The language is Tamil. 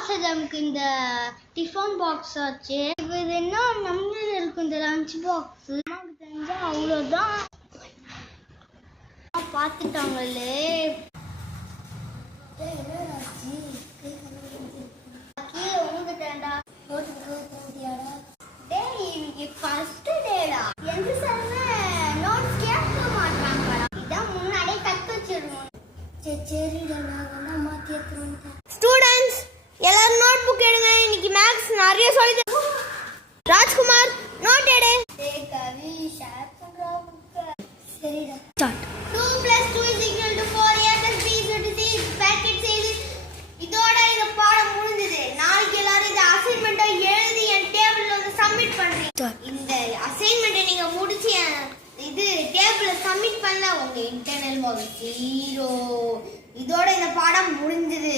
லாஸ்ட் நமக்கு இந்த டிஃபன் பாக்ஸ் ஆச்சு. இது என்ன நம்மள இருக்கு இந்த லஞ்ச் பாக்ஸ். நமக்கு தெரிஞ்சா அவ்வளோதான். பார்த்துட்டாங்களே. ஃபர்ஸ்ட் டேடா எந்த சார்மே நோட்ஸ் கேட்க மாட்டாங்கடா. இதான் முன்னாடியே கத்து வச்சிருவோம். சரிடா நான் மாத்தி ஏத்துறேன். ஸ்டூடண்ட்ஸ் எல்லாரும் நோட் புக் எடுங்க. இன்னைக்கு மேக்ஸ் நிறைய சொல்லி தரேன். ராஜ்குமார் நோட் எடு. டேய் கவி ஷேர் பண்றா புக். சரிடா start. 2 + 2 = 4 a + b = c packet செய்து இதோட இந்த பாடம் முடிஞ்சது. நாளைக்கு எல்லாரும் இந்த அசைன்மென்ட்டை எழுதி என் டேபிள்ல வந்து சப்மிட் பண்றீங்க. இந்த அசைன்மென்ட்டை நீங்க முடிச்சு இது டேபிள்ல சப்மிட் பண்ணல உங்க இன்டர்னல் மார்க் 0. இதோட இந்த பாடம் முடிஞ்சது.